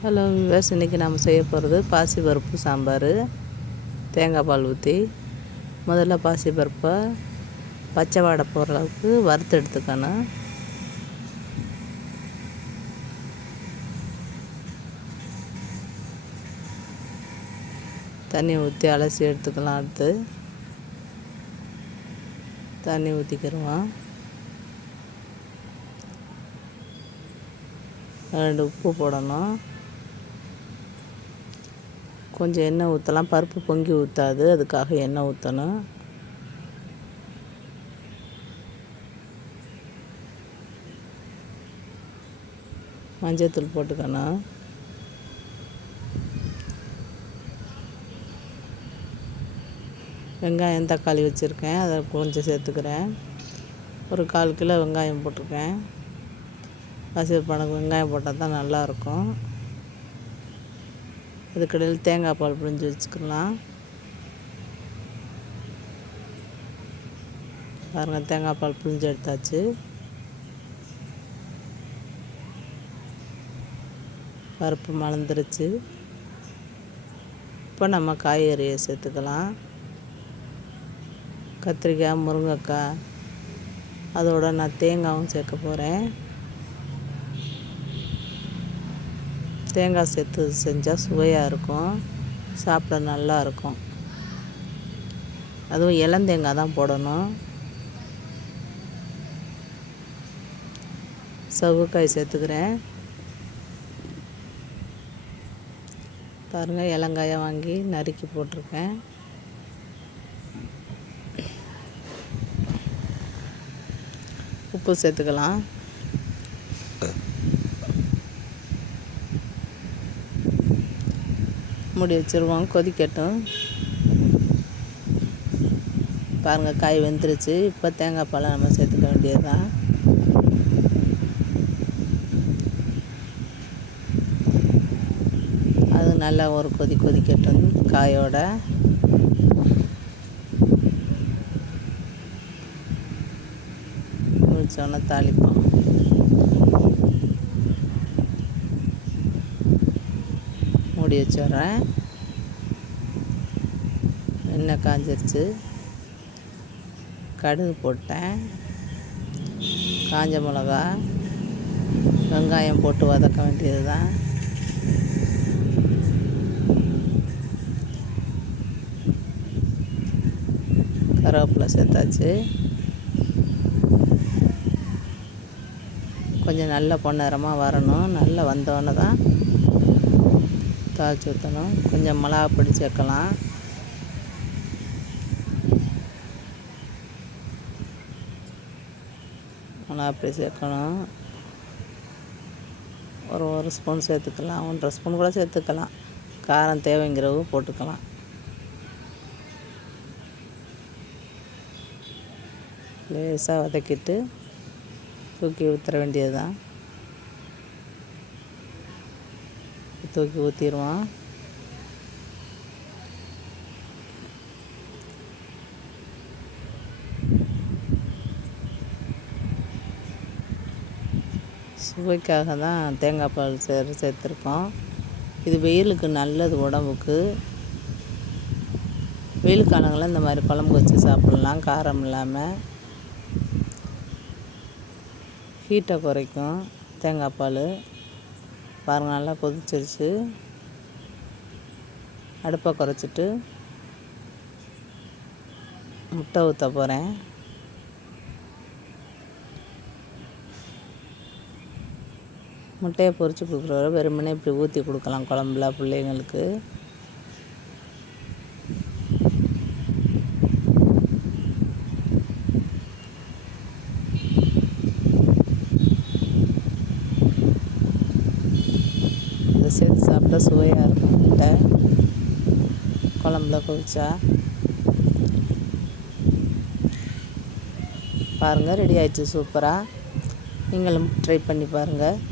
Hello viewers, இன்றைக்கி நம்ம செய்ய போகிறது பாசிப்பருப்பு சாம்பார். தேங்காய் பால் ஊற்றி முதல்ல பாசிப்பருப்பை பச்சை வாடை போகிற அளவுக்கு வறுத்து எடுத்துக்கணும். தண்ணி ஊற்றி அலசி எடுத்துக்கலாம். அடுத்து தண்ணி ஊற்றிக்கிடுவோம். 2 உப்பு போடணும். கொஞ்சம் எண்ணெய் ஊற்றலாம். பருப்பு பொங்கி ஊற்றாது, அதுக்காக எண்ணெய் ஊற்றணும். மஞ்சள்தூள் போட்டுக்கணும். வெங்காயம் தக்காளி வச்சுருக்கேன், அதை கொஞ்சம் சேர்த்துக்கிறேன். ஒரு 1/4 கிலோ வெங்காயம் போட்டிருக்கேன். பாசிப்பருப்பு வெங்காயம் போட்டால் தான் நல்லாயிருக்கும். அதுக்கடையில் தேங்காய் பால் பிழிஞ்சு வச்சுக்கலாம். பாருங்கள், தேங்காய் பால் பிழிஞ்சு எடுத்தாச்சு. பருப்பு மலர்ந்துருச்சு. இப்போ நம்ம காய்கறியை சேர்த்துக்கலாம். கத்திரிக்காய், முருங்கைக்காய், அதோட நான் தேங்காயும் சேர்க்க போகிறேன். தேங்காய் சேர்த்து செஞ்சால் சுவையாக இருக்கும், சாப்பிட நல்லா இருக்கும். அதுவும் இளந்தேங்காய் தான் போடணும். சவுக்காய் சேர்த்துக்கிறேன். பாருங்கள், இளங்காயை வாங்கி நறுக்கி போட்டிருக்கேன். உப்பு சேர்த்துக்கலாம். மூடி வச்சுருவோம், கொதிக்கட்டும். பாருங்கள், காய் வெந்துருச்சு. இப்போ தேங்காய் பாலை நம்ம சேர்த்துக்க வேண்டியது தான். அது நல்லா ஒரு கொதிக்கட்டும். காயோட முடிச்சோன்னே தாளிப்போம். மூடி வச்சிடுறேன். எண்ணெய் காஞ்சிருச்சு. கடுகு போட்டேன். காஞ்ச மிளகா, வெங்காயம் போட்டு வதக்க வேண்டியது தான். கருவேப்பிலை சேர்த்தாச்சு. கொஞ்சம் நல்ல பொன்னிறமாக வரணும். நல்லா வந்தோடனே தான் தாளித்து ஊற்றணும். கொஞ்சம் மிளகாப்பொடி சேர்க்கலாம். மிளகாப்பொடி சேர்க்கணும். ஒரு ஸ்பூன் சேர்த்துக்கலாம். 1.5 ஸ்பூன் கூட சேர்த்துக்கலாம். காரம் தேவைங்கிறவு போட்டுக்கலாம். லேசாக வதக்கிட்டு தூக்கி ஊற்ற வேண்டியது தான். தூக்கி ஊற்றிடுவோம். சுவைக்காக தான் தேங்காய் பால் சேர்த்துருக்கோம். இது வெயிலுக்கு நல்லது, உடம்புக்கு. வெயில் காலங்களில் இந்த மாதிரி குழம்பு வச்சு சாப்பிட்லாம், காரம் இல்லாமல். ஹீட்டை குறைக்கும் தேங்காய் பால். பாருங்கள், நல்லா கொதிச்சிருச்சு. அடுப்பை குறைச்சிட்டு முட்டை ஊற்ற போகிறேன். முட்டையை பொரித்து கொடுக்குறவரை வெறுமனே இப்படி ஊற்றி கொடுக்கலாம் குழம்புல பிள்ளைங்களுக்கு. இதை சேர்த்து சாப்பிட்டா சுவையாக இருக்கும். முட்டை குழம்புல கொதிச்சா. பாருங்கள், ரெடி ஆயிடுச்சு. சூப்பராக. நீங்களும் ட்ரை பண்ணி பாருங்கள்.